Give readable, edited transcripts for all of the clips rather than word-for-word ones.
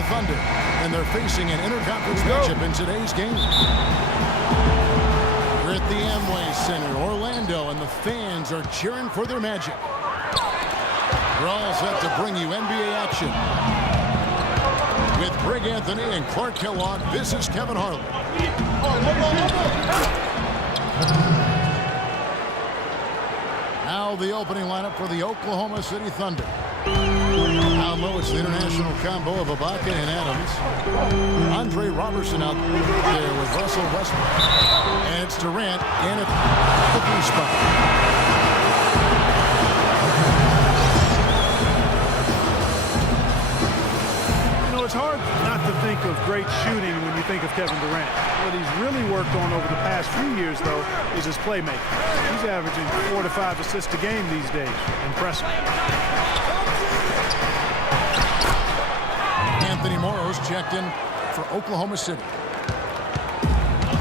the Thunder, and they're facing an interconference matchup in today's game. We're at the Amway Center, Orlando, and the fans are cheering for their Magic. We're all set to bring you NBA action. With Greg Anthony and Clark Kellogg, this is Kevin Harlan. Now the opening lineup for the Oklahoma City Thunder. Down low, it's the international combo of Ibaka and Adams. Andre Robertson out there with Russell Westbrook. And it's Durant in at the 3 spot. It's hard not to think of great shooting when you think of Kevin Durant. What he's really worked on over the past few years, though, is his playmaking. He's averaging 4 to 5 assists a game these days. Impressive. Anthony Morrow's checked in for Oklahoma City.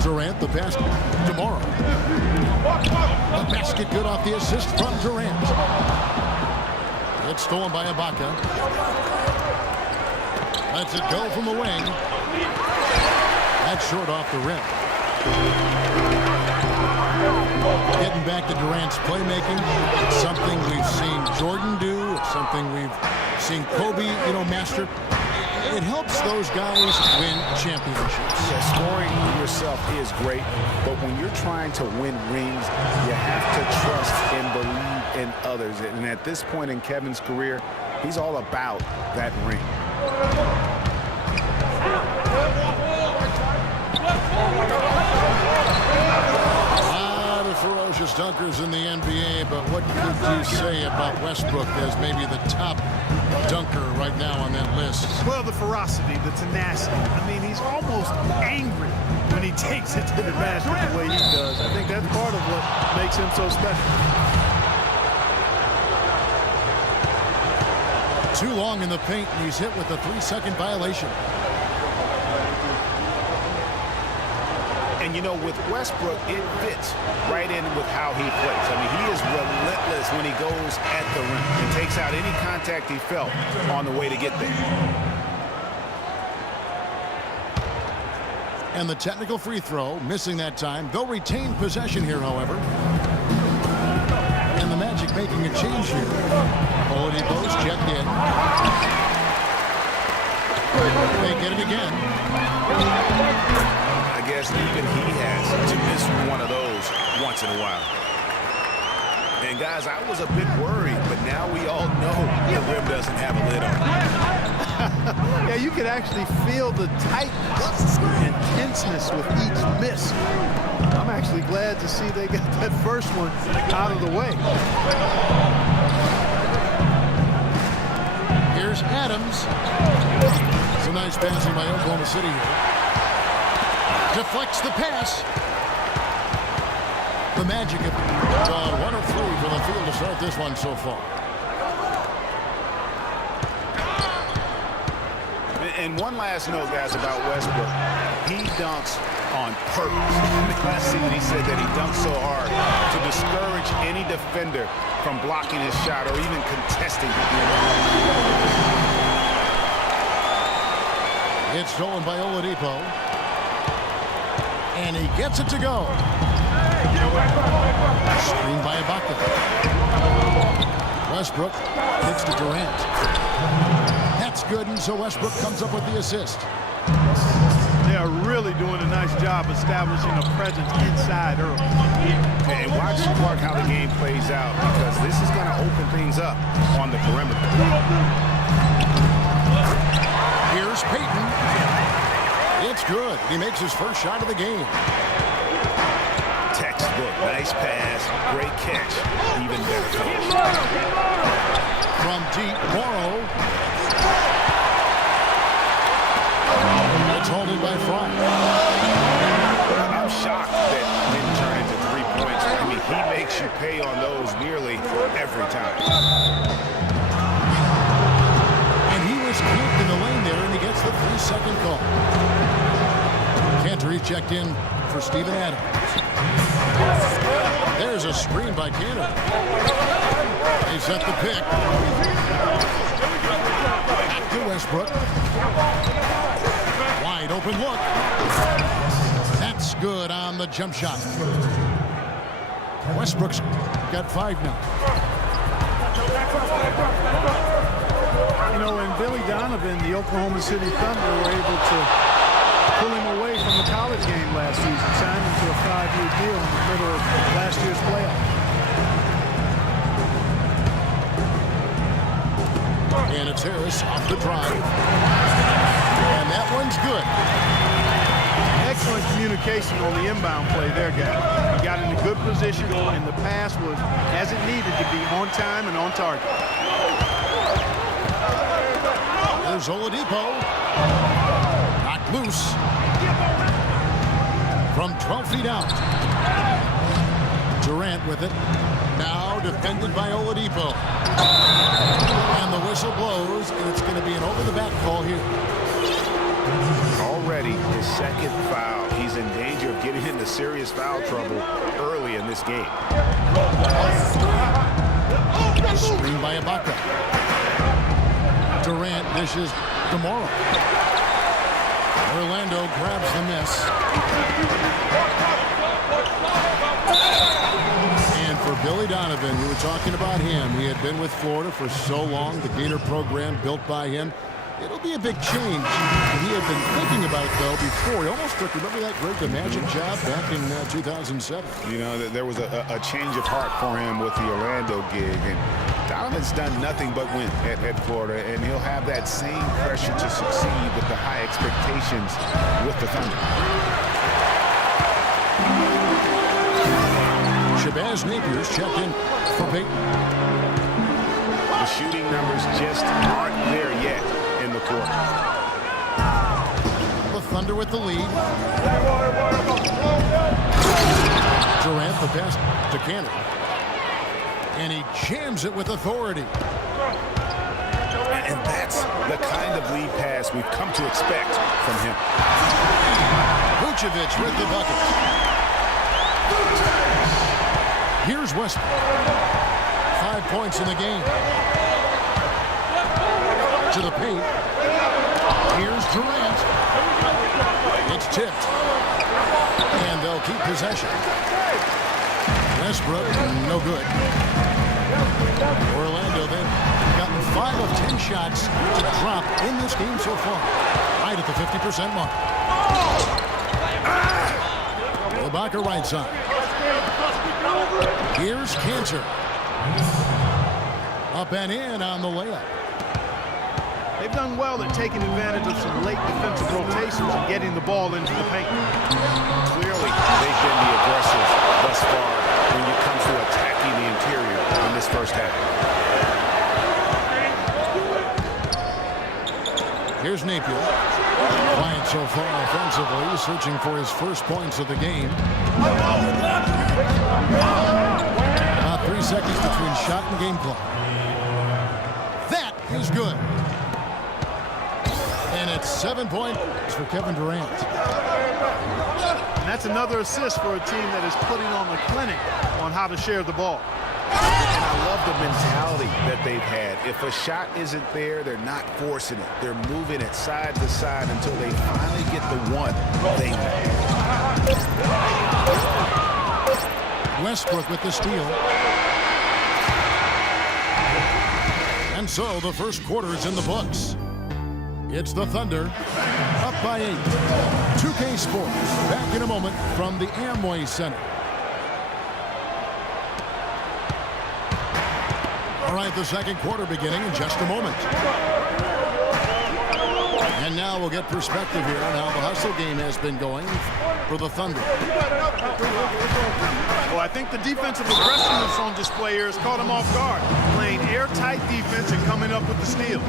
Durant, the basket to Morrow. The basket good off the assist from Durant. It's stolen by Ibaka. Lets it go from the wing. That's short off the rim. Getting back to Durant's playmaking. It's something we've seen Jordan do. It's something we've seen Kobe, master. It helps those guys win championships. Yeah, scoring yourself is great, but when you're trying to win rings, you have to trust and believe in others. And at this point in Kevin's career, he's all about that ring. A lot of ferocious dunkers in the NBA, but what could you say about Westbrook as maybe the top dunker right now on that list? Well, the ferocity, the tenacity. I mean, he's almost angry when he takes it to the basket the way he does. I think that's part of what makes him so special. Too long in the paint, and he's hit with a 3-second violation. And, with Westbrook, it fits right in with how he plays. I mean, he is relentless when he goes at the rim and takes out any contact he felt on the way to get there. And the technical free throw, missing that time. They'll retain possession here, however. And the Magic making a change here. Oladipo's checked in. They get it again. I guess even he has to miss one of those once in a while. And guys, I was a bit worried, but now we all know the rim doesn't have a lid on it. Yeah, you can actually feel the tightness and tenseness with each miss. I'm actually glad to see they got that first one out of the way. Here's Adams. It's a nice passing by Oklahoma City here. Deflects the pass. The Magic have gone 1 of 3 from the field to start this one so far. And one last note, guys, about Westbrook. He dunks on purpose. In the last season, he said that he dunks so hard to discourage any defender from blocking his shot or even contesting it. It's stolen by Oladipo. And he gets it to go. Screen by Ibaka. Westbrook gets to Durant. That's good, and so Westbrook comes up with the assist. They are really doing a nice job establishing a presence inside early. And watch, Clark, how the game plays out, because this is going to open things up on the perimeter. Here's Payton. It's good. He makes his first shot of the game. Textbook. Nice pass. Great catch. Even better finish. From deep, Morrow. It's hauled in by Fry. I'm shocked that didn't turn into 3 points. I mean, he makes you pay on those nearly every time. And he was kicked in the lane there, and he gets the 3-second call. Cantor checked in for Steven Adams. There's a screen by Cantor. They set the pick. Back to Westbrook. Wide open look. That's good on the jump shot. Westbrook's got 5 now. You know, when Billy Donovan, the Oklahoma City Thunder, were able to pull him away from the college game last season, signed him to a 5-year deal in the middle of last year's playoff. And it's Harris off the drive. And that one's good. Excellent communication on the inbound play there, guys. He got in a good position, and the pass was as it needed to be, on time and on target. There's Oladipo. Knocked loose. From 12 feet out. Durant with it. Now defended by Oladipo. And the whistle blows, and it's going to be an over-the-back call here. Already his second foul. He's in danger of getting into serious foul trouble early in this game. Screen by Ibaka. Durant dishes tomorrow. Orlando grabs the miss. And for Billy Donovan, we were talking about him. He had been with Florida for so long, the Gator program built by him. It'll be a big change. He had been thinking about it, though, before. He almost took, remember that great The Magic job back in 2007? You know, there was a change of heart for him with the Orlando gig. And Donovan's done nothing but win at Florida, and he'll have that same pressure to succeed with the high expectations with the Thunder. Shabazz Napier's checked in for Peyton. The shooting numbers just aren't there yet in the quarter. The Thunder with the lead. Durant the pass to Cannon. And he jams it with authority. And that's the kind of lead pass we've come to expect from him. Vucevic with the bucket. Here's Westbrook. 5 points in the game. To the paint. Here's Durant. It's tipped. And they'll keep possession. Westbrook, no good. Orlando, they've gotten 5 of 10 shots to drop in this game so far. Right at the 50% mark. Ibaka right side. Here's Cantor. Up and in on the layup. They've done well at taking advantage of some late defensive rotations and getting the ball into the paint. Clearly, they've been the aggressors thus far when it comes to attacking the interior in this first half. Here's Napier. Quiet so far offensively, searching for his first points of the game. About 3 seconds between shot and game clock. That is good. And it's 7 points for Kevin Durant. And that's another assist for a team that is putting on the clinic on how to share the ball. And I love the mentality that they've had. If a shot isn't there, they're not forcing it. They're moving it side to side until they finally get the one they need. Westbrook with the steal. And so the first quarter is in the books. It's the Thunder up by 8. 2K Sports back in a moment from the Amway Center. All right, the second quarter beginning in just a moment. And now we'll get perspective here on how the hustle game has been going for the Thunder. Well, I think the defensive aggressiveness on display here has caught them off guard, playing airtight defense and coming up with the steal.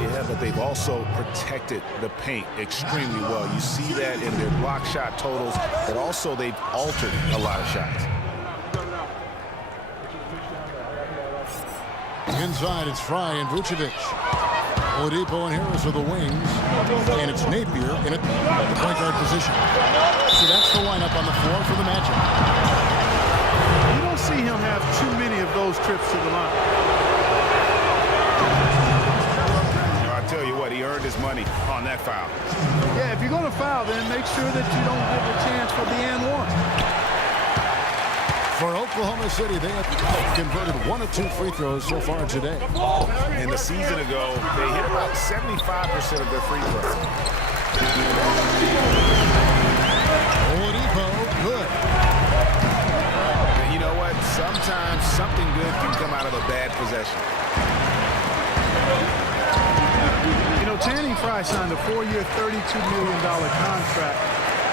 Yeah, but they've also protected the paint extremely well. You see that in their block shot totals, but also they've altered a lot of shots. Inside, it's Fry and Vucevic. Oladipo and Harris are the wings. And it's Napier in it, the point guard position. So that's the lineup on the floor for the matchup. You don't see him have too many of those trips to the line. I tell you his money on that foul. Yeah, if you're going to foul, then make sure that you don't give a chance for the and one. For Oklahoma City, they have converted 1 of 2 free throws so far today. And a season ago, they hit about 75% of their free throws. Oladipo, good. And you know what? Sometimes something good can come out of a bad possession. You know, Channing Frye signed a 4-year, $32 million contract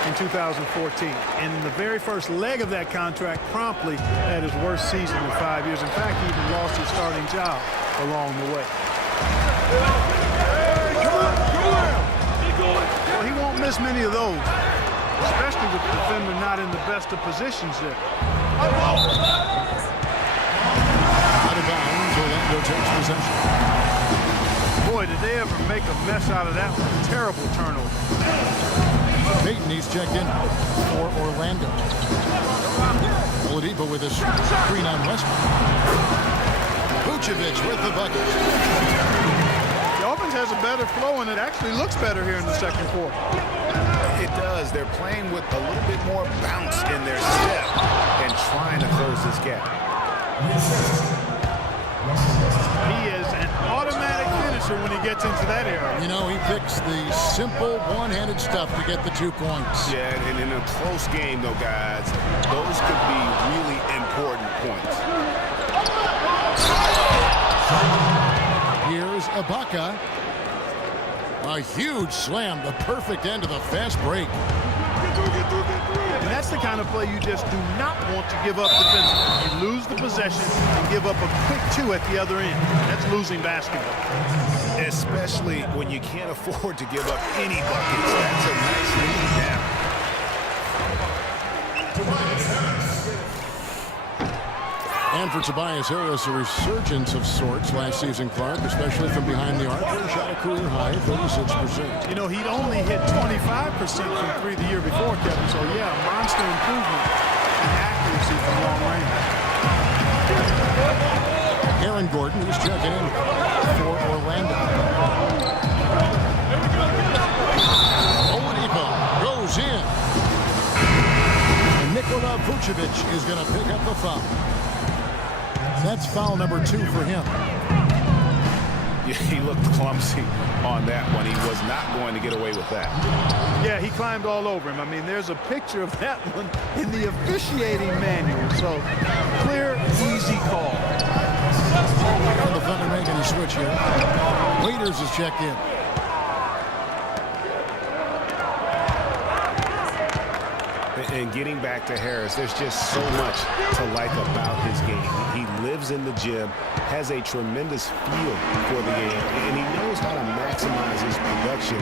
in 2014. And in the very first leg of that contract, promptly had his worst season in 5 years. In fact, he even lost his starting job along the way. Well, he won't miss many of those, especially with the defender not in the best of positions there. Out of bounds, Orlando takes possession. Boy, did they ever make a mess out of that one. Terrible turnover. Payton, he's checked in for Orlando. Oladipo with a screen on Westbrook. Vucevic with the bucket. The offense has a better flow, and it actually looks better here in the second quarter. It does. They're playing with a little bit more bounce in their step and trying to close this gap. He is an automatic finisher when he gets into that area. You know, he picks the simple one-handed stuff to get the 2 points. Yeah, and in a close game, though, guys, those could be really important points. Here's Ibaka. A huge slam, the perfect end of the fast break. And that's the kind of play you just do not want to give up defensively. You lose the possession and give up a quick 2 at the other end. That's losing basketball. Especially when you can't afford to give up any buckets. That's a nice lead down. And for Tobias Harris, a resurgence of sorts last season, Clark, especially from behind the arc, where he shot a career high, 36%. You know, he'd only hit 25% from 3 the year before, Kevin. So, yeah, monster improvement in accuracy from long range. Aaron Gordon, who's checking in for Orlando. Oladipo goes in. And Nikola Vucevic is going to pick up the foul. That's foul number 2 for him. Yeah, he looked clumsy on that one. He was not going to get away with that. Yeah, he climbed all over him. I mean, there's a picture of that one in the officiating manual. So, clear, easy call. And the Thunder making a switch here. Waiters is checked in. And getting back to Harris, there's just so much to like about his game. He lives in the gym, has a tremendous feel for the game, and he knows how to maximize his production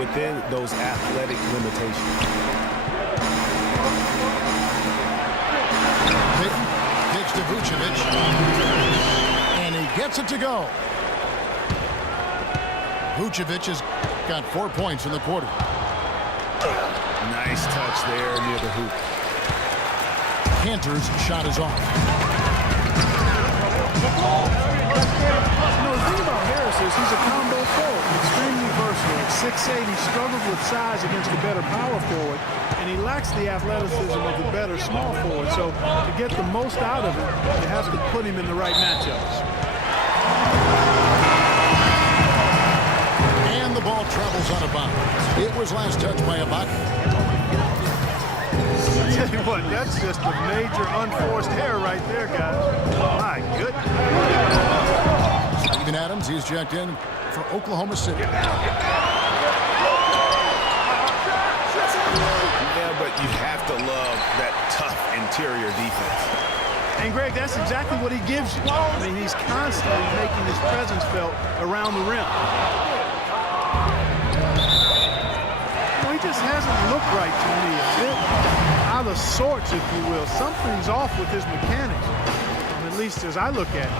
within those athletic limitations. Payton takes to Vucevic, and he gets it to go. Vucevic has got 4 points in the quarter. Nice touch there near the hoop. Cantor's shot is off. You know, the thing about Harris is he's a combo forward, extremely versatile. At 6'8", he struggles with size against a better power forward, and he lacks the athleticism of the better small forward. So to get the most out of him, you have to put him in the right matchups. And the ball travels out of bounds. It was last touched by Ibaka. I tell you what, that's just a major unforced error right there, guys. My goodness. Steven Adams, he's checked in for Oklahoma City. Yeah, but you have to love that tough interior defense. And, Greg, that's exactly what he gives you. I mean, he's constantly making his presence felt around the rim. Well, he just hasn't looked right to me. A bit out of sorts, if you will. Something's off with his mechanics, at least as I look at it.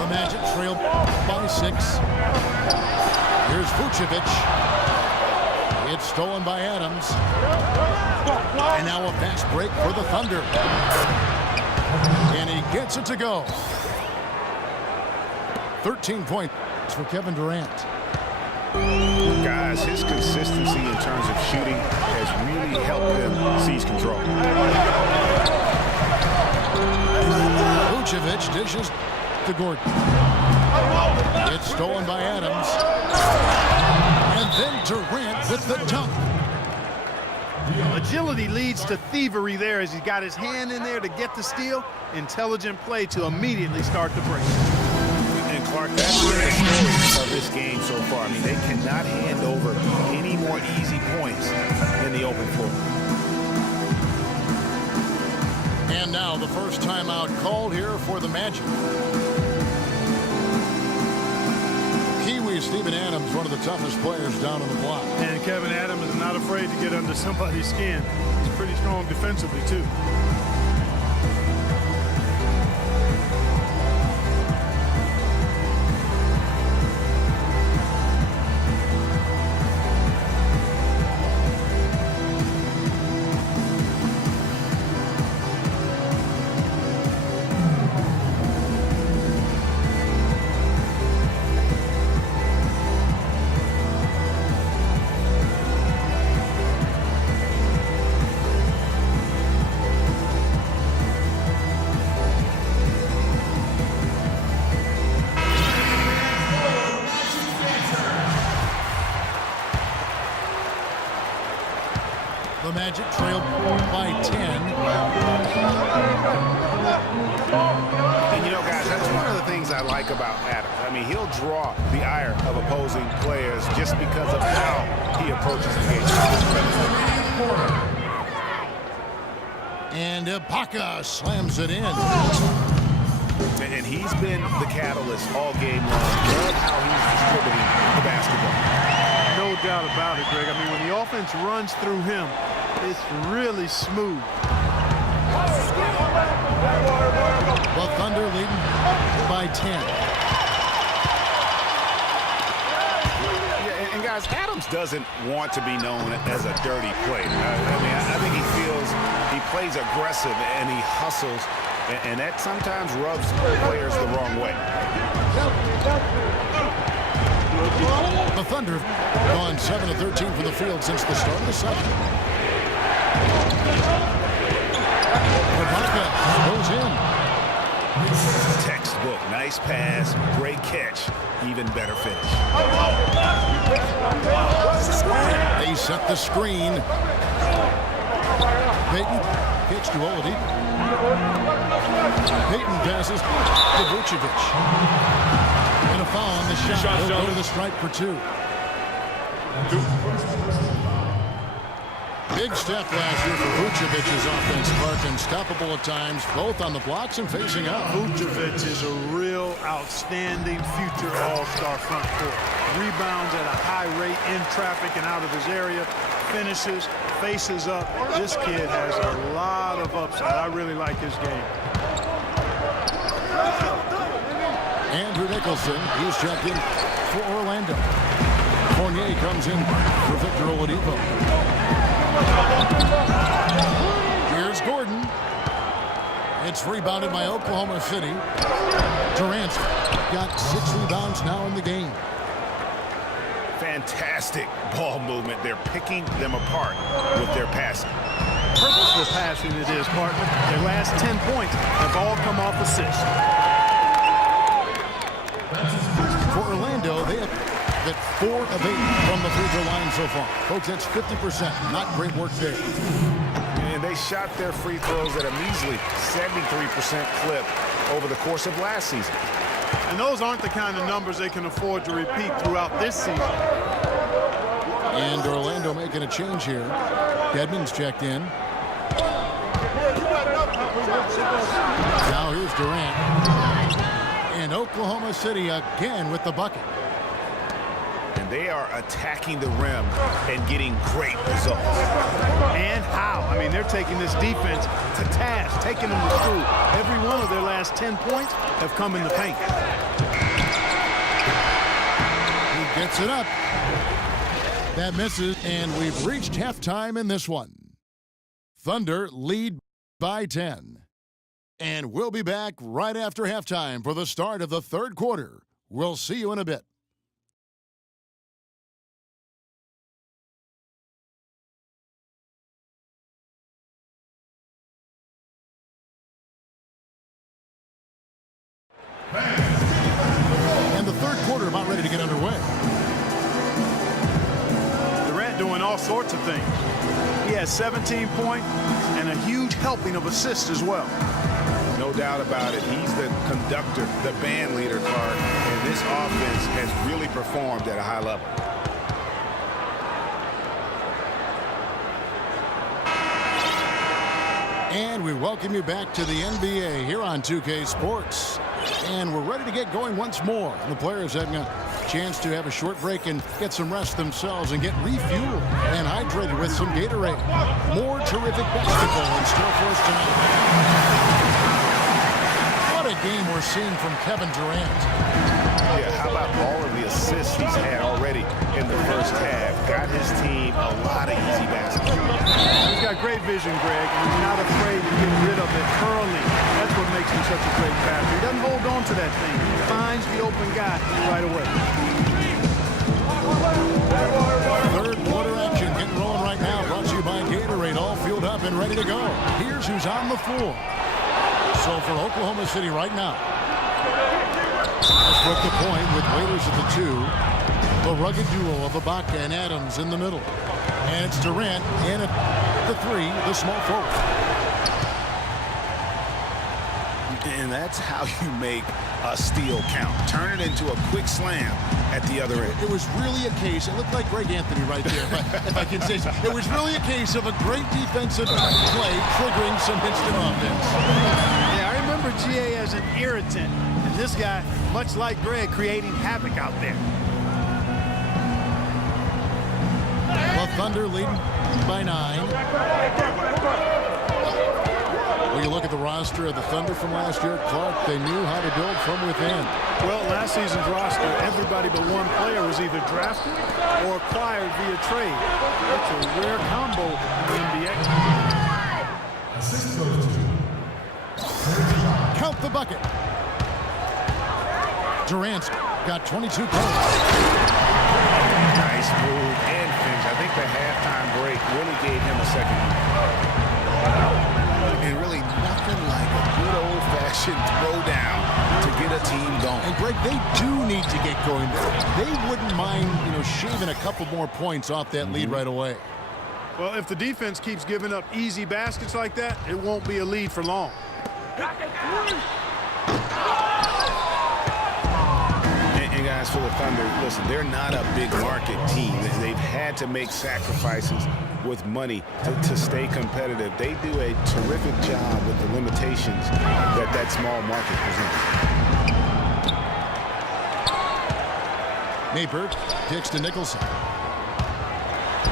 The Magic trail by 6. Here's Vucevic. It's stolen by Adams. And now a fast break for the Thunder. And he gets it to go. 13 points for Kevin Durant. Guys, his consistency in terms of shooting has really helped them seize control. Vucevic dishes to Gordon. It's stolen by Adams. And then Durant with the dunk. Agility leads to thievery there as he got his hand in there to get the steal. Intelligent play to immediately start the break. And Clark, that's the story of this game so far. I mean, they cannot hand over any more easy points than the open floor. And now the first timeout called here for the Magic. Kiwi Steven Adams, one of the toughest players down on the block. And Kevin Adams is not afraid to get under somebody's skin. He's pretty strong defensively, too. The Magic trail by 10. And you know, guys, that's one of the things I like about Adams. I mean, he'll draw the ire of opposing players just because of how he approaches the game. And Ibaka slams it in. And he's been the catalyst all game long. Love how he's distributing the basketball. No doubt about it, Greg. I mean, when the offense runs through him, it's really smooth. The Thunder leading by 10. Yeah, and guys, Adams doesn't want to be known as a dirty player. I think he feels he plays aggressive and he hustles, and that sometimes rubs players the wrong way. The Thunder have gone 7 of 13 from the field since the start of the second. Ibaka goes in. Textbook, nice pass, great catch, even better finish. They set the screen. Payton kicks to Oladipo. Payton passes to Vucevic. And a foul on the shot. He'll go to the stripe for 2. Big step last year for Vucevic's offense, Clark. Unstoppable at times, both on the blocks and facing up. Vucevic is a real outstanding future all-star front court. Rebounds at a high rate in traffic and out of his area. Finishes, faces up. This kid has a lot of upside. I really like his game. Andrew Nicholson, he's checked in for Orlando. Fournier comes in for Victor Oladipo. Here's Gordon. It's rebounded by Oklahoma City. Durant's got 6 rebounds now in the game. Fantastic ball movement. They're picking them apart with their passing. Purposeful passing it is, partner. Their last 10 points have all come off assists. For Orlando, they have that 4 of 8 from the free throw line so far. Folks, that's 50%. Not great work there. And they shot their free throws at a measly 73% clip over the course of last season. And those aren't the kind of numbers they can afford to repeat throughout this season. And Orlando making a change here. Dedmon's checked in. Now here's Durant. And Oklahoma City again with the bucket. And they are attacking the rim and getting great results. And how? I mean, they're taking this defense to task, taking them to school. Every one of their last 10 points have come in the paint. He gets it up. That misses, and we've reached halftime in this one. Thunder lead by 10. And we'll be back right after halftime for the start of the third quarter We'll see you in a bit. And the third quarter about ready to get underway. Durant doing all sorts of things. He has 17 points and a huge helping of assists as well. No doubt about it. He's the conductor, the band leader, Clark, and this offense has really performed at a high level. And we welcome you back to the NBA here on 2K Sports. And we're ready to get going once more. The players having a chance to have a short break and get some rest themselves and get refueled and hydrated with some Gatorade. More terrific basketball in store for us tonight. What a game we're seeing from Kevin Durant. Yeah, how about all of the assists he's had already in the first half? Got his team a lot of easy baskets. He's got great vision, Greg, and he's not afraid to get rid of it early. That's what makes him such a great passer. He doesn't hold on to that thing. He finds the open guy right away. Third quarter action getting rolling right now. Brought to you by Gatorade. All fueled up and ready to go. Here's who's on the floor. So for Oklahoma City right now, Westbrook the point with Waiters at the 2. The rugged duo of Ibaka and Adams in the middle. And it's Durant in at the 3, the small forward. And that's how you make a steal count. Turn it into a quick slam at the other end. It was really a case, it looked like Greg Anthony right there, if I can say so. It was really a case of a great defensive play triggering some instant offense. Yeah, I remember GA as an irritant, and this guy, much like Greg, creating havoc out there. The Thunder leading by 9. When you look at the roster of the Thunder from last year, Clark, they knew how to build from within. Well, last season's roster, everybody but one player was either drafted or acquired via trade. It's a rare combo in the NBA. Count the bucket. Durant's got 22 points. Nice move and finish. I think the halftime break really gave him a second. And really nothing like a good old-fashioned throwdown to get a team going. And Greg, they do need to get going. They wouldn't mind, shaving a couple more points off that lead right away. Well, if the defense keeps giving up easy baskets like that, it won't be a lead for long. And guys, for the Thunder, listen, they're not a big market team. They've had to make sacrifices with money to stay competitive. They do a terrific job with the limitations that small market presents. Napier kicks to Nicholson.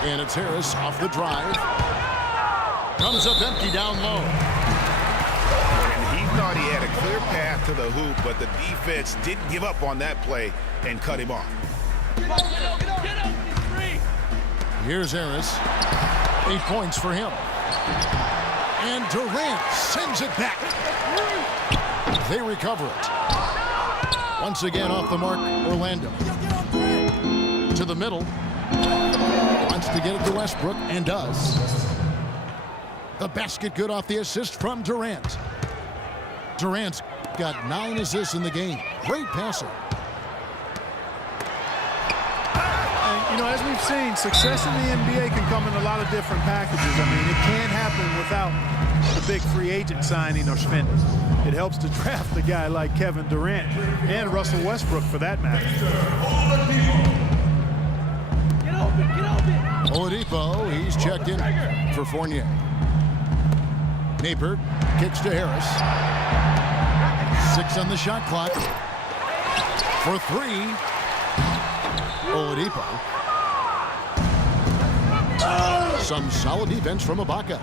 And it's Harris off the drive. Comes up empty down low. And he thought he had a clear path to the hoop, but the defense didn't give up on that play and cut him off. Here's Harris. 8 points for him. And Durant sends it back. They recover it. Once again off the mark, Orlando. To the middle. Wants to get it to Westbrook and does. The basket good off the assist from Durant. Durant's got 9 assists in the game. Great passer. As we've seen, success in the NBA can come in a lot of different packages. I mean, it can't happen without the big free agent signing or spending. It helps to draft a guy like Kevin Durant and Russell Westbrook for that matter. Oladipo, he's checked in for Fournier. Napier kicks to Harris. 6 on the shot clock. For 3. Oladipo. Some solid defense from Ibaka.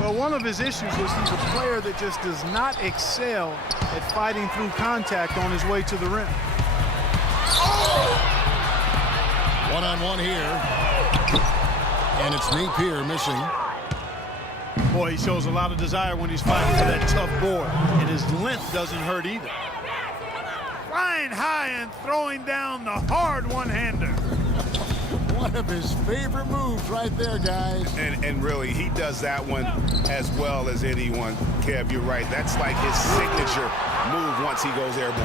Well, one of his issues is he's a player that just does not excel at fighting through contact on his way to the rim. One-on-one here. And it's Napier missing. Boy, he shows a lot of desire when he's fighting for that tough board. And his length doesn't hurt either. flying high and throwing down the hard one-hander. One of his favorite moves right there, guys. And really, he does that one as well as anyone. Kev, you're right. That's like his signature move once he goes airborne.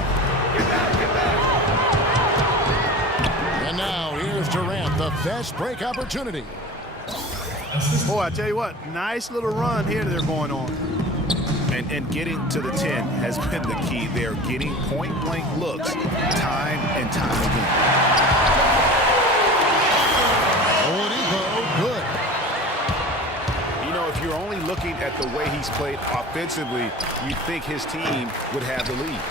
And now here's Durant, the fast break opportunity. Boy, I tell you what, nice little run here they're going on. And getting to the 10 has been the key. They're getting point-blank looks time and time again. Oladipo, good. You know, if you're only looking at the way he's played offensively, you'd think his team would have the lead.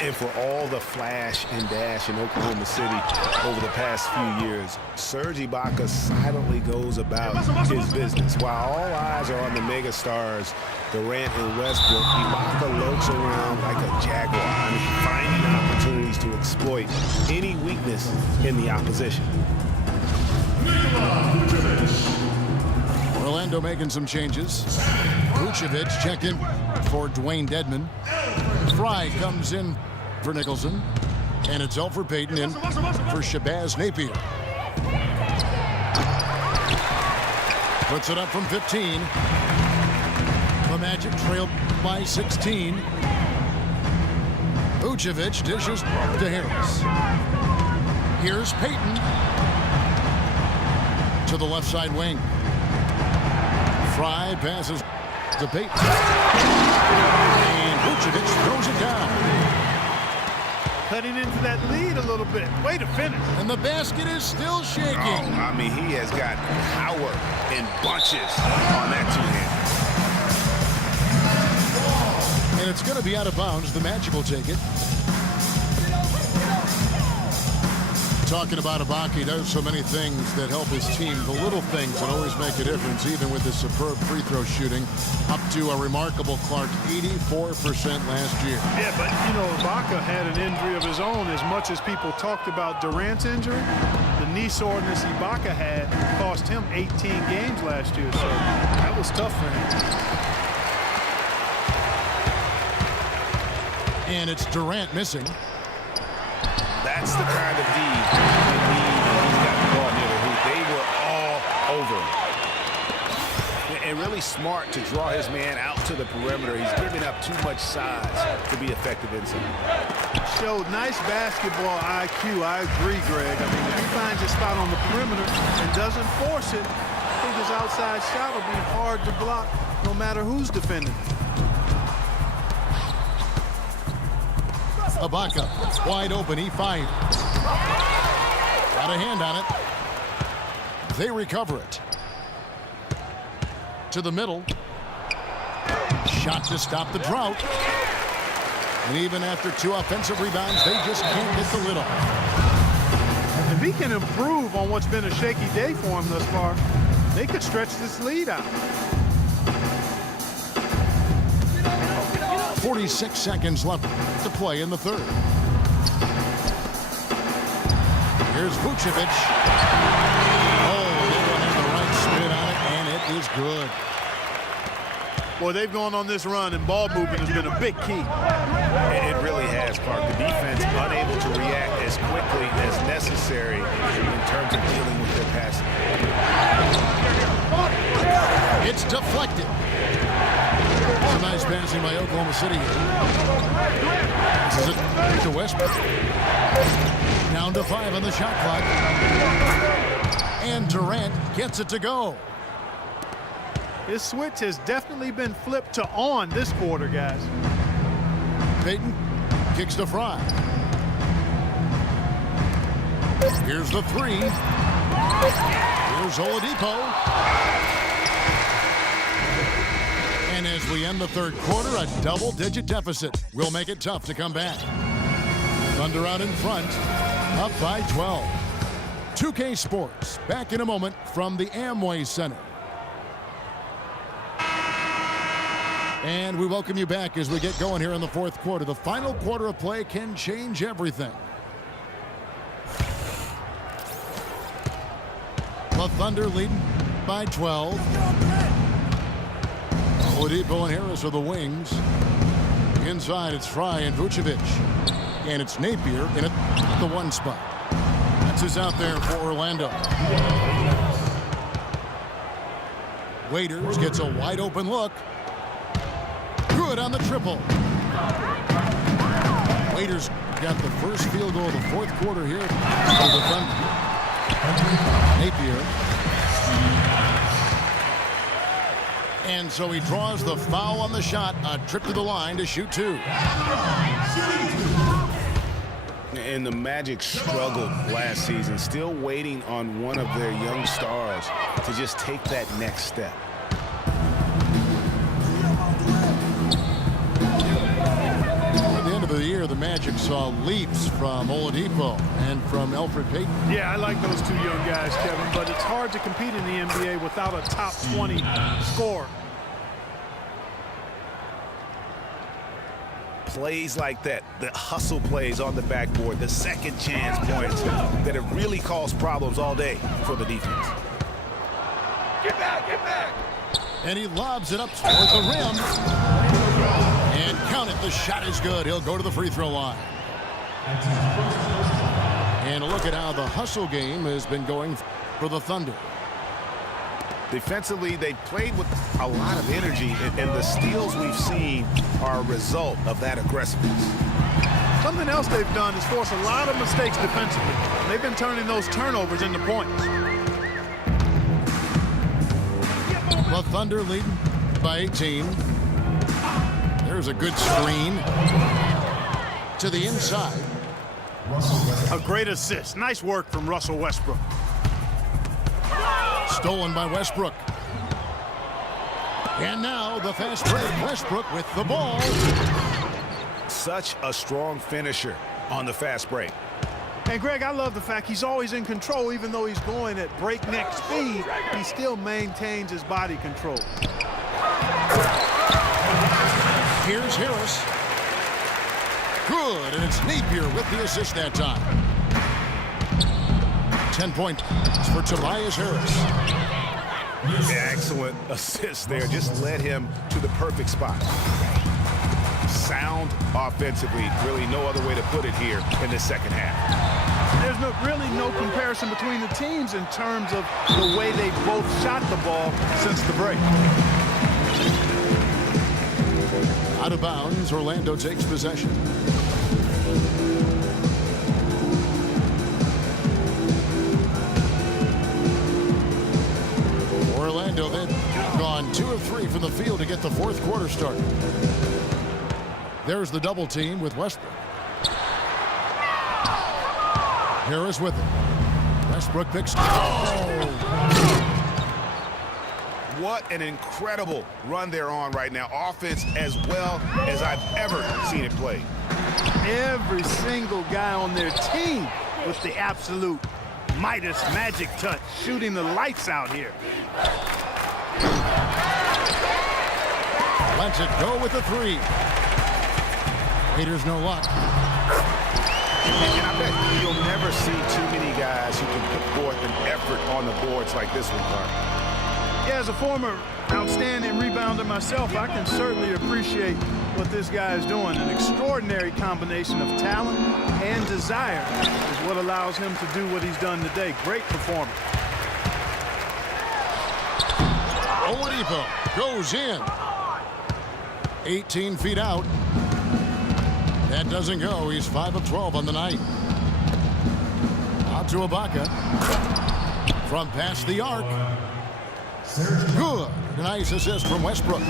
And for all the flash and dash in Oklahoma City over the past few years, Serge Ibaka silently goes about his business. While all eyes are on the mega stars, Durant and Westbrook, Ibaka lurks around like a jaguar, finding opportunities to exploit any weakness in the opposition. Orlando making some changes. Vucevic checked in for Dwayne Dedmon. Fry comes in for Nicholson. And it's Elfrid Payton in for Shabazz Napier. Puts it up from 15. The Magic trail by 16. Vucevic dishes to Harris. Here's Payton to the left side wing. Fry passes to Payton. And Vucevic throws it down. Cutting into that lead a little bit. Way to finish. And the basket is still shaking. Oh, I mean, he has got power in bunches on that two-hand. And it's going to be out of bounds. The Magic will take it. Talking about Ibaka, he does so many things that help his team. The little things that always make a difference, even with his superb free throw shooting, up to a remarkable, Clark, 84% last year. Yeah, but, you know, Ibaka had an injury of his own. As much as people talked about Durant's injury, the knee soreness Ibaka had cost him 18 games last year. So that was tough for him. And it's Durant missing. That's the kind of D you need, and he's got the ball near the hoop. They were all over him. And really smart to draw his man out to the perimeter. He's giving up too much size to be effective inside. Showed nice basketball IQ. I agree, Greg. I mean, if he finds a spot on the perimeter and doesn't force it, I think his outside shot will be hard to block no matter who's defending. Ibaka, wide open, he finds. Got a hand on it. They recover it. To the middle. Shot to stop the drought. And even after 2 offensive rebounds, they just can't get the lid off. If he can improve on what's been a shaky day for him thus far, they could stretch this lead out. 46 seconds left to play in the third. Here's Vucevic. Oh, they don't have the right spin on it, and it is good. Boy, they've gone on this run, and ball movement has been a big key. It really has, Clark. The defense unable to react as quickly as necessary in terms of dealing with their passing. It's deflected. It's a nice passing by Oklahoma City. This is it to Westbrook. Down to 5 on the shot clock. And Durant gets it to go. His switch has definitely been flipped to on this quarter, guys. Payton kicks to Fry. Here's the 3. Here's Oladipo. And as we end the third quarter, a double-digit deficit will make it tough to come back. Thunder out in front, up by 12. 2K Sports, back in a moment from the Amway Center. And we welcome you back as we get going here in the fourth quarter. The final quarter of play can change everything. The Thunder leading by 12. Oladipo and Harris are the wings. Inside, it's Fry and Vucevic. And it's Napier in at the 1 spot. That's who's out there for Orlando. Waiters gets a wide open look. Good on the triple. Waiters got the first field goal of the 4th quarter here for the Thunder. Napier. And so he draws the foul on the shot. A trip to the line to shoot 2. And the Magic struggled last season, still waiting on one of their young stars to just take that next step. At the end of the year, the Magic saw leaps from Oladipo and from Elfrid Payton. Yeah, I like those 2 young guys, Kevin, but it's hard to compete in the NBA without a top 20 scorer. Plays like that, the hustle plays on the backboard, the second chance points that have really caused problems all day for the defense. Get back, get back! And he lobs it up toward the rim. And count it, the shot is good. He'll go to the free throw line. And look at how the hustle game has been going for the Thunder. Defensively, they played with a lot of energy, and the steals we've seen are a result of that aggressiveness. Something else they've done is force a lot of mistakes defensively. They've been turning those turnovers into points. The Thunder leading by 18. There's a good screen to the inside. A great assist. Nice work from Russell Westbrook. Stolen by Westbrook. And now the fast break. Westbrook with the ball. Such a strong finisher on the fast break. And Greg, I love the fact he's always in control. Even though he's going at breakneck speed, he still maintains his body control. Here's Harris. Good, and it's Napier with the assist that time. 10 points for Tobias Harris. Excellent assist there. Just led him to the perfect spot. Sound offensively. Really no other way to put it here in the second half. There's really no comparison between the teams in terms of the way they both shot the ball since the break. Out of bounds, Orlando takes possession. Orlando then gone 2 of 3 from the field to get the 4th quarter started. There's the double team with Westbrook. Harris with it. Westbrook picks. Oh! What an incredible run they're on right now. Offense as well as I've ever seen it played. Every single guy on their team with the absolute Midas magic touch, shooting the lights out here. Lets it go with the 3. Waiters no luck. And I bet you'll never see too many guys who can put forth an effort on the boards like this one, Clark. Yeah, as a former outstanding rebounder myself, I can certainly appreciate what this guy is doing. An extraordinary combination of talent and desire is what allows him to do what he's done today. Great performance. Oladipo goes in. 18 feet out. That doesn't go. He's 5 of 12 on the night. Out to Ibaka. From past the arc. Good. Nice assist from Westbrook.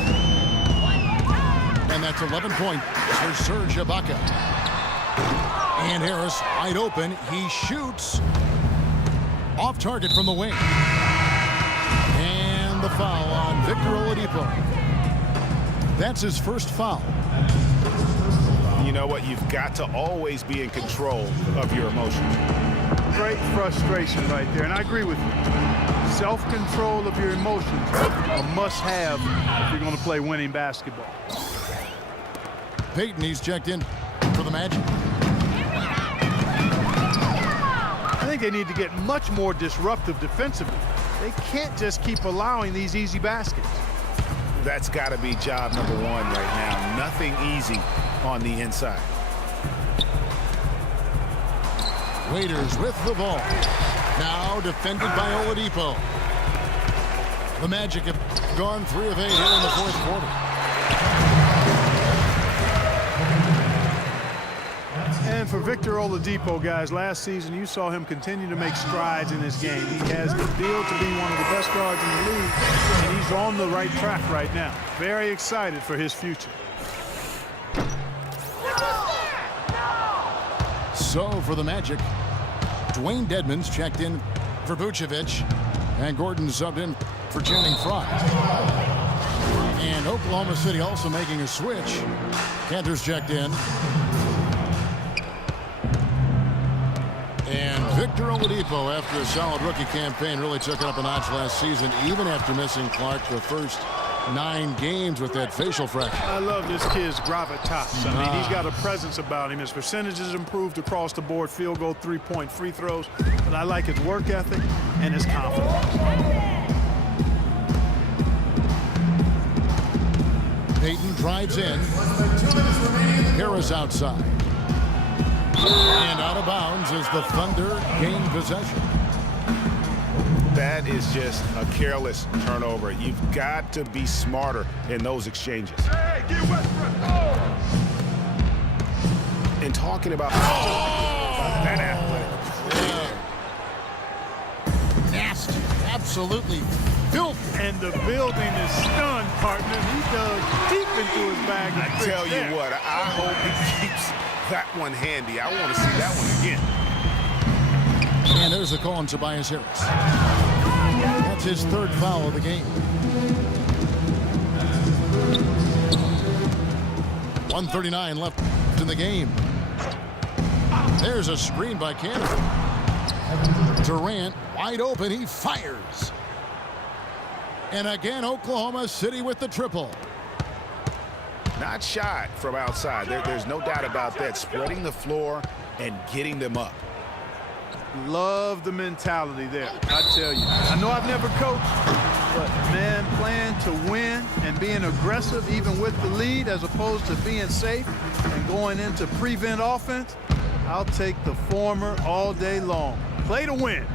And that's 11 points for Serge Ibaka. And Harris wide open. He shoots off target from the wing. And the foul on Victor Oladipo. That's his first foul. You know what? You've got to always be in control of your emotions. Great frustration right there, and I agree with you. Self-control of your emotions, a must-have if you're going to play winning basketball. Payton, he's checked in for the Magic. I think they need to get much more disruptive defensively. They can't just keep allowing these easy baskets. That's got to be job number 1 right now. Nothing easy on the inside. Waiters with the ball. Now defended by Oladipo. The Magic have gone 3 of 8 here in the fourth quarter. And for Victor Oladipo, guys, last season you saw him continue to make strides in his game. He has the build to be one of the best guards in the league, and he's on the right track right now. Very excited for his future. So for the Magic, Dwayne Dedmon's checked in for Vucevic, and Gordon subbed in for Channing Frye. And Oklahoma City also making a switch. Cantor's checked in. And Victor Oladipo, after a solid rookie campaign, really took it up a notch last season, even after missing Clark the first 9 games with that facial fracture. I love this kid's gravitas. I mean, he's got a presence about him. His percentages improved across the board, field goal, 3-point free throws. But I like his work ethic and his confidence. Payton drives in. Harris outside. And out of bounds as the Thunder gain possession. That is just a careless turnover. You've got to be smarter in those exchanges. Hey, get Westbrook. Oh. And talking about that athletic. Nasty. Absolutely filthy. And the building is stunned, partner. He dug deep into his bag. I tell you what, I hope he keeps that one handy. I want to see that one again. And there's the call on Tobias Harris. That's his 3rd foul of the game. 1:39 left in the game. There's a screen by Cantor. Durant wide open. He fires. And again, Oklahoma City with the triple. Not shy from outside. There's no doubt about that. Spreading the floor and getting them up. Love the mentality there, I tell you. I know I've never coached, but man, playing to win and being aggressive even with the lead as opposed to being safe and going into prevent offense, I'll take the former all day long. Play to win.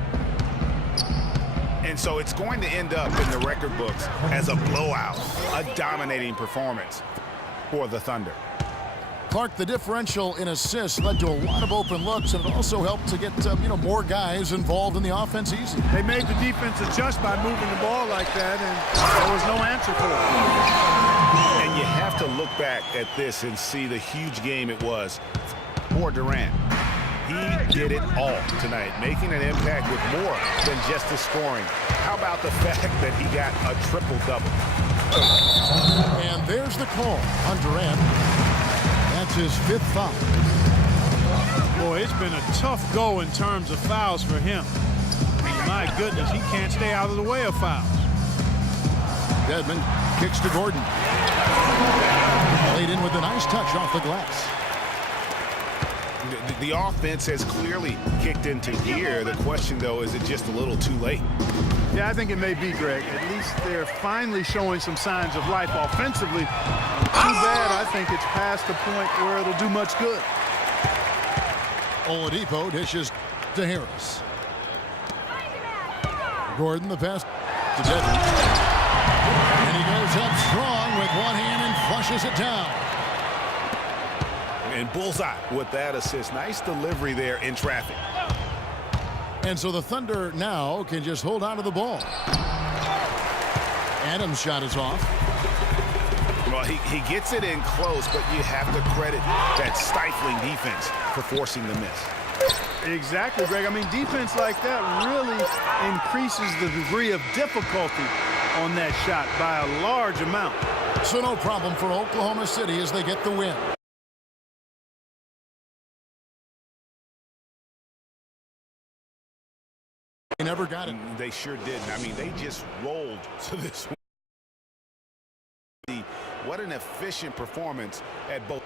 And so it's going to end up in the record books as a blowout, a dominating performance for the Thunder. Clark, the differential in assists led to a lot of open looks, and it also helped to get more guys involved in the offense easy. They made the defense adjust by moving the ball like that, and there was no answer for it. And you have to look back at this and see the huge game it was for Durant. He did it all tonight, making an impact with more than just the scoring. How about the fact that he got a triple-double? And there's the call on Durant. That's his 5th foul. Boy, it's been a tough go in terms of fouls for him. My goodness, he can't stay out of the way of fouls. Dedmon kicks to Gordon. Laid in with a nice touch off the glass. The offense has clearly kicked into gear. The question, though, is it just a little too late? Yeah, I think it may be, Greg. At least they're finally showing some signs of life offensively. Too bad, I think it's past the point where it'll do much good. Oladipo dishes to Harris. Gordon the pass to Dedmon. And he goes up strong with one hand and flushes it down. And bullseye with that assist. Nice delivery there in traffic. And so the Thunder now can just hold on to the ball. Adams' shot is off. Well, he gets it in close, but you have to credit that stifling defense for forcing the miss. Exactly, Greg. I mean, defense like that really increases the degree of difficulty on that shot by a large amount. So no problem for Oklahoma City as they get the win. They never got it. They sure didn't. I mean, they just rolled to this. What an efficient performance at both.